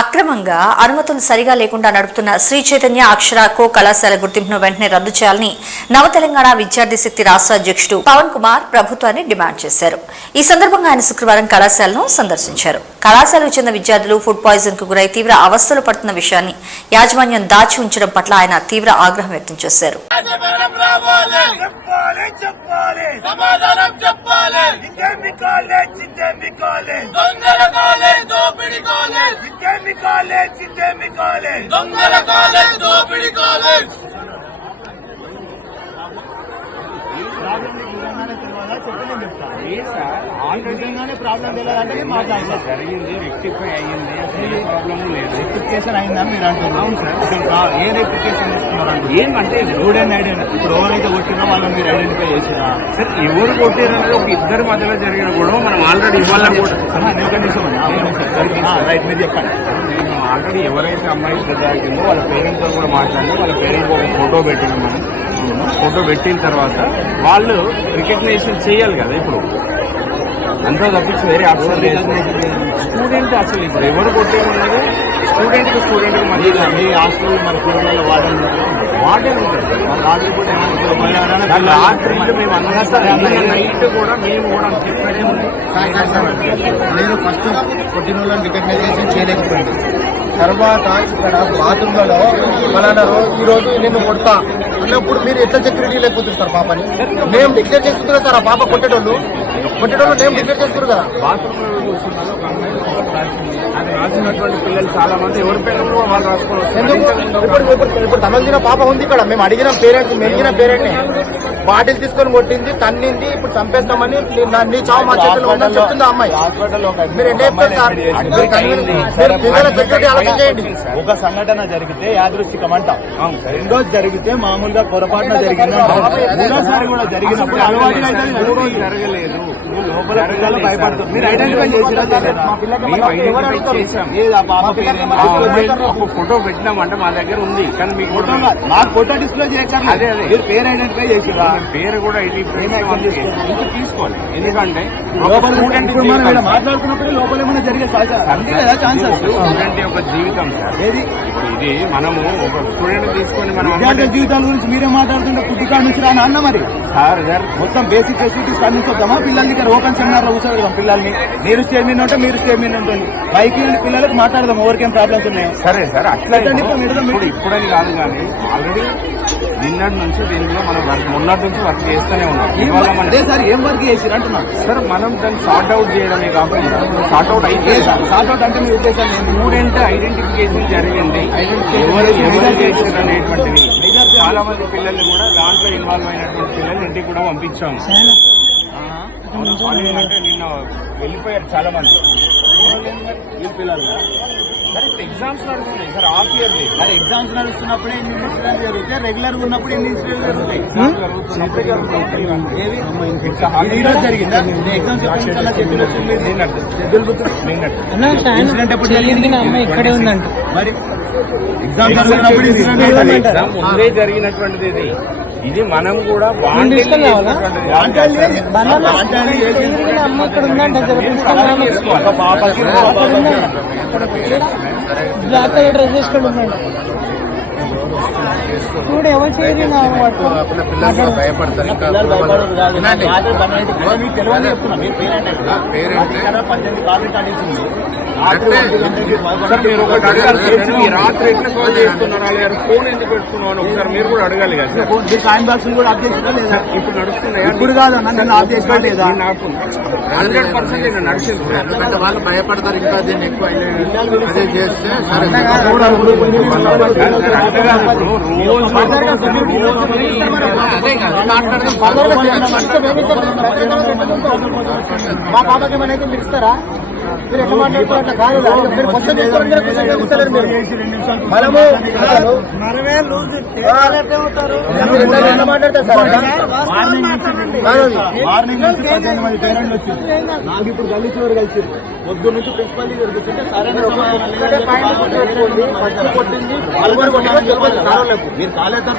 అక్రమంగా అనుమతులు సరిగా లేకుండా నడుపుతున్న శ్రీ చైతన్య అక్షర కో కళాశాల గుర్తింపును వెంటనే రద్దు చేయాలని నవ తెలంగాణ విద్యార్థి శక్తి రాష్ట్ర అధ్యక్షుడు పవన్ కుమార్ ప్రభుత్వాన్ని డిమాండ్ చేశారు. ఈ సందర్భంగా ఆయన శుక్రవారం కళాశాలను సందర్శించారు. కళాశాలకు చెందిన విద్యార్థులు ఫుడ్ పాయిజన్ కు గురై తీవ్ర అవస్థలు పడుతున్న విషయాన్ని యాజమాన్యం దాచి ఉంచడం పట్ల ఆయన తీవ్ర ఆగ్రహం వ్యక్తం చేశారు. ప్రాబ్లం జరిగింది, రెక్టిఫై అయ్యింది, ప్రాబ్లం లేదు. రెక్టిఫికేషన్ అయిందని మీరు అంటున్నారు సార్. ఏ రెక్టిఫికేషన్ ఇస్తున్నారంటే ఏమంటే రోడ్ అండ్ ఐడెంటిఫై ఇప్పుడు ఎవరైతే కొట్టినా వాళ్ళని మీరు ఐడెంటిఫై చేసినా సార్. ఎవరు కొట్టారనేది ఒక ఇద్దరి మధ్యలో జరిగిన గొడవ మనం ఆల్రెడీ ఇవ్వాలని కూడా రైట్ మీరు చెప్పండి. నేను ఆల్రెడీ ఎవరైతే అమ్మాయి జరిగిందో వాళ్ళ పేరెంట్స్తో కూడా మాట్లాడి వాళ్ళ పేరెంట్స్ ఒక ఫోటో పెట్టినాం. మనం ఫోటో పెట్టిన తర్వాత వాళ్ళు రికగ్నైజేషన్ చేయాలి కదా. ఇప్పుడు అంతా తప్పించి వేరే ఆప్షన్ లేదు. స్టూడెంట్ అసలు ఇప్పుడు ఎవరు కొట్టేమన్నది స్టూడెంట్ మధ్య మీ హాస్టల్ మరి పిల్లల వార్డెన్ ఉంటుంది. రాత్రి కూడా రాత్రి మేము అందరం నైట్ కూడా మేము కూడా నేను ఫస్ట్ కొట్టిన వాళ్ళని రికగ్నైజేషన్ చేయలేకపోయింది. తర్వాత ఇక్కడ బాత్రూమ్లలో మళ్ళన్నారు ఈ రోజు నేను కొడతా అన్నప్పుడు మీరు ఎట్లా సెక్యూరిటీ లేకపోతుంది సార్ పాపని మేము డిక్లేర్ చేస్తున్నారు సార్. ఆ పాప కొట్టేటోళ్ళు మేము డిక్లేర్ చేస్తున్నారు కదా. అది రాసినటువంటి పిల్లలు చాలా మంది ఎవరి పేరు వాళ్ళు రాసుకోవచ్చు. ఇప్పుడు తమల్దిన పాప ఉంది ఇక్కడ. మేము అడిగిన పేరెంట్స్ మెలిగిన పేరెంట్ని బాటిల్ తీసుకొని కొట్టింది, తన్నింది, ఇప్పుడు చంపేస్తామని నీ చావు మా చేతిలో ఉందని చెప్తుంది ఆ అమ్మాయి. మీరు ఎట్లా చెప్తారు సార్? సెక్యూరిటీ ఆలోచన చేయండి. ఒక సంఘటన జరిగితే యాదృష్టికం అంటాం, రెండోది జరిగితే మామూలుగా పొరపాటున జరిగింది. మూడోసారి కూడా జరిగినప్పుడు జరగలేదు. లోపల పిల్లలు భయపడుతుంది. మీరు ఐడెంటిఫై చేసినా ఫోటో పెట్టినామంటే మా దగ్గర ఉంది, కానీ మీకు మాకు ఫోటో డిస్ప్లే చేశారు. అదే మీరు పేరు ఐడెంటిఫై చేసిరా? పేరు కూడా తీసుకోవాలి. ఎందుకంటే మాట్లాడుతున్నప్పుడు లోపల ఏమైనా జరిగే ఛాన్సెస్ స్టూడెంట్ యొక్క జీవితం సార్. ఇది మనము ఒక స్టూడెంట్ తీసుకొని మనం జీవితాల గురించి మీరే మాట్లాడుతుంటే ఫుడ్ కార్డు నుంచి రాని అన్న మరి సార్ మొత్తం బేసిక్ ఫెసిలిటీస్ అందించొద్దామా? పిల్లల దగ్గర ఓపెన్ సెమినార్ లో కూర్చోగలం. పిల్లల్ని మీరు స్టేజ్ మీద ఉంటే మీరు స్టేజ్ మీద ఉంటుంది. బైక్ పిల్లలకు మాట్లాడదాం ఎవరికేం ప్రాబ్లమ్స్ ఉన్నాయో. సరే సార్ అట్లా ఇప్పుడని కాదు, కానీ ఆల్రెడీ నిన్నటి నుంచి దీనిలో మనం మొన్నటి నుంచి వర్క్ చేస్తూనే ఉన్నాం. అదే సార్ ఏం వర్క్ చేసి అంటున్నాం సార్. మనం దాన్ని సార్ట్ అవుట్ చేయడమే కాకుండా సార్ట్ అవుట్ అయితే సార్ట్ అవుట్ అంటే మీ ఉద్దేశం స్టూడెంట్ ఐడెంటిఫికేషన్ జరిగింది, ఎవరు చేశారు అనేటువంటిది. చాలా మంది పిల్లల్ని కూడా దాంట్లో ఇన్వాల్వ్ అయినటువంటి పిల్లల్ని ఇంటికి కూడా పంపించాము. అంటే నిన్న వెళ్ళిపోయారు చాలా మంది పిల్లలు. సార్ ఇప్పుడు ఎగ్జామ్స్ నడుస్తున్నాయి సార్, హాఫ్ ఇయర్ అది ఎగ్జామ్స్ నడుస్తున్నప్పుడు ఎన్ని ఇన్సిడెంట్స్ జరుగుతాయి, రెగ్యులర్ గా ఉన్నప్పుడు ఎన్ని ఇన్సిడెంట్స్ జరుగుతాయి. జరిగిందా ఎగ్జామ్స్ ఇన్సిడెంట్ ఎప్పుడు జరిగింది? ఇక్కడే ఉందంట. మరి ఎగ్జామ్ ముందే జరిగినటువంటిది ఇది. ఇది మనం కూడా భయపడతారు. రాత్రి ఎట్లా కాల్ చేస్తున్నారా లేదా ఫోన్ ఎందుకు పెట్టుకున్నాను ఒకసారి మీరు కూడా అడగాలి కదా. సాయం బాక్స్ కూడా ఆఫ్ చేసినా లేదా? ఇప్పుడు నడుస్తున్నాయా? ఇప్పుడు కాదన్నా నన్ను ఆఫ్ చేసినా లేదా? 100% నడిచింది. ఎందుకంటే వాళ్ళు భయపడతారు. ఇంకా దీన్ని ఎక్కువ చేస్తే మా పాపకి ఏమైనా మీరు ఇస్తారా? మీరు ఎట్లా మాట్లాడుతారు? అట్లా కాదు. మీరు క్వశ్చన్ మనము మాట్లాడతారు సార్. మార్నింగ్ నుంచి 18 మంది పేరెంట్లు వచ్చింది. నాకు ఇప్పుడు గల్లీ చివరి కలిసి పొద్దు నుంచి ప్రిన్సిపల్ కొట్టింది మీరు కాలేదు.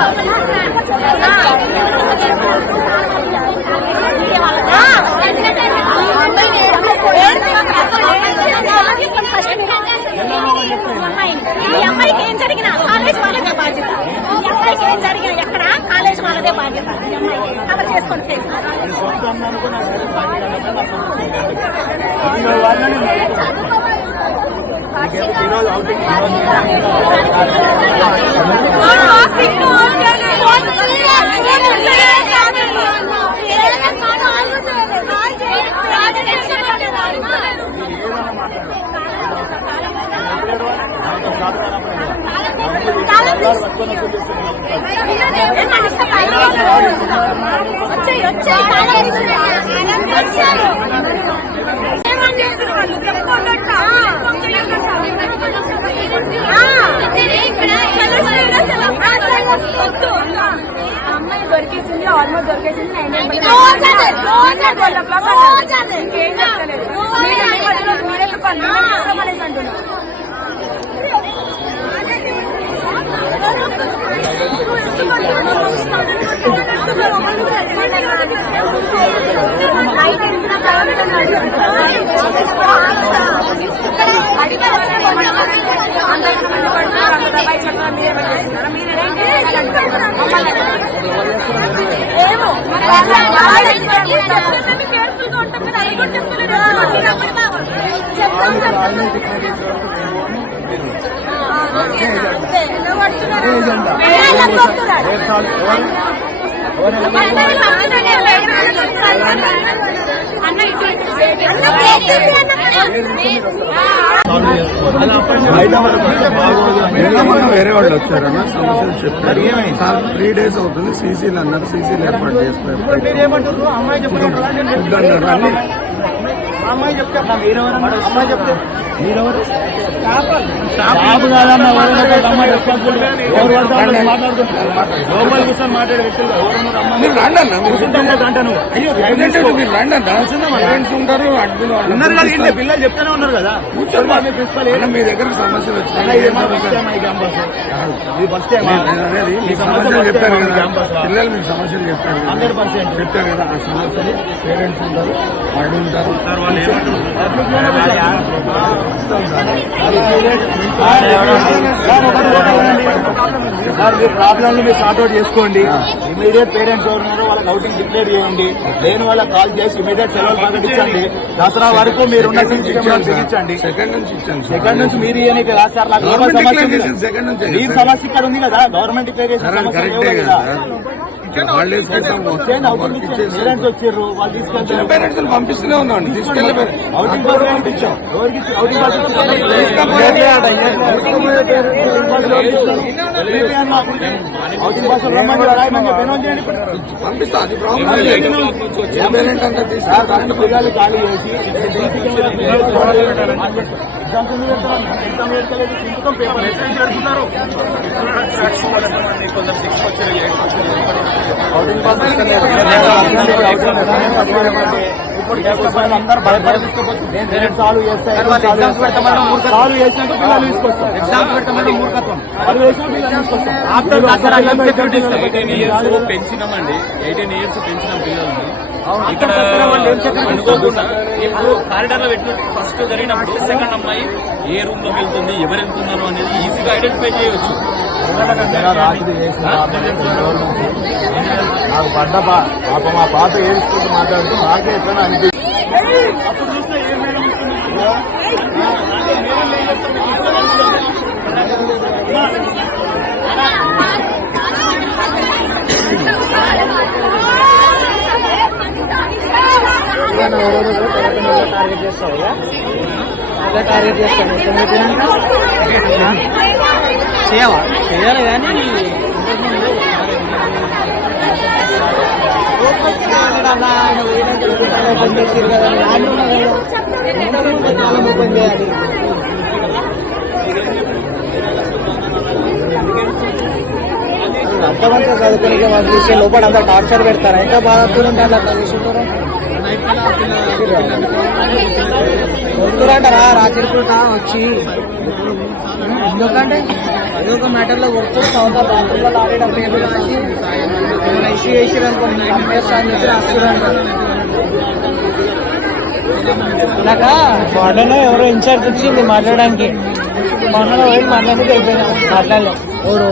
ఈ అమ్మాయికి ఏం జరిగినా కాలేజ్ వాళ్ళదే బాధ్యత. ఈ అమ్మాయికి ఏం జరిగినా ఎక్కడ కాలేజ్ వాళ్ళదే బాధ్యత. ఈ అమ్మాయికి కవర్ చేసుకొని అమ్మాయి దొరికేసింది, ఆల్మోస్ట్ దొరికేసింది. ఇంకేం చెప్తలేదు. మీరెందుకు అంటున్నారు? వేరే వాళ్ళు వచ్చారన్న సమస్యలు చెప్పారు. 3 days అవుతుంది, సీసీలు అన్నారు, సీసీలు ఏర్పాటు చేస్తారు. అమ్మాయి చెప్తే అమ్మాయి చెప్తే మీరెవరు మాట్లాడే వ్యక్తులు పిల్లలు చెప్తానే ఉన్నారు కదా. మీ దగ్గర సమస్యలు వచ్చినాయి, చెప్పారు కదా, పిల్లలు మీకు సమస్యలు చెప్పారు చెప్పారు కదా. ఆ సమస్యలు పేరెంట్స్ ఉంటారు, వాళ్ళు ఉంటారు. మీ ప్రాబ్లమ్ మీరు సార్ట్అవుట్ చేసుకోండి. ఇమీడియట్ పేరెంట్స్ ఎవరున్నారో వాళ్ళకి అవుటింగ్ డిక్లేర్ చేయండి. లేని వాళ్ళకి కాల్ చేసి ఇమీడియట్ సెలవులు ప్రకటించండి. దసరా వరకు మీరున్న బిగించండి. సెకండ్ నుంచి ఇచ్చాను. సెకండ్ నుంచి మీరు ఇయనికి రాస్తారు. మీకు సమస్య ఇక్కడ ఉంది కదా, గవర్నమెంట్ డిక్లేర్ చేసిన హాలిడేస్ పేరెంట్స్ వచ్చారు, వాళ్ళు తీసుకెళ్తారు. పేరెంట్స్ పంపిస్తూనే ఉన్నాం, తీసుకెళ్ళి అవుటింగ్ పాస్ పంపించాం. అవుటింగ్ పాస్ రమ్మని రాయమని చెప్పి అనౌన్స్ చేయండి. పంపిస్తా, అది ప్రాబ్లం పేరెంట్ అంతా తీసుకెళ్ళి పిల్లలు ఖాళీ చేసి అందరూ భయపడిపోతుంది. సాల్వ్ చేస్తాను సాల్వ్ చేసినాక పిల్లలు తీసుకొస్తాం. ఎగ్జామ్స్ పెట్టమంటే మూర్ఖత్వం. అది వేసిన పిల్లలు తీసుకొస్తాం. పెంచినామండి, 18 years పెంచినాం పిల్లల్ని. ఇక్కడ ఇప్పుడు కారిడార్ లో పెట్టినట్టు ఫస్ట్ జరిగినప్పుడు సెకండ్ అమ్మాయి ఏ రూమ్ లోకి వెళ్తుంది, ఎవరు వెళ్తున్నారు అనేది ఈజీగా ఐడెంటిఫై చేయవచ్చు. నాకు పడ్డ పాప మా పాప ఏడుచుకుంటూ మాట్లాడుతూ నాకే ఎట్లా అనిపిస్తుంది. అప్పుడు చూస్తే ఏ మేడం టార్గెట్ చేస్తావు, అలా టార్గెట్ చేస్తాను. చేయాలి కానీ ఓపెన్ చేయాలి. అంతమంతా చదువుకునే వాళ్ళు చూస్తే లోపల అంతా టార్చర్ పెడతారా? ఇంకా బాగా ఉంటే అట్లా చూసుకుంటారా? వద్దురంటారా రాత్రి పూట వచ్చి? ఎందుకంటే ఏదో ఒక మ్యాటర్ లో వర్క్ అవుతా బాత్రూంలో ఆడేటప్పుడు ఏమైనా ఇష్యూ చేసిరు అనుకోండి కంపేర్స్ అని చెప్పి రాస్తున్నారు. ఇలాగ వార్డెన్ ఎవరో ఇన్ఛార్జ్ వచ్చింది మాట్లాడడానికి, మొన్న పోయి మాట్లాడితే అయిపోయినా మాట్లాడలేదు. ఎవరు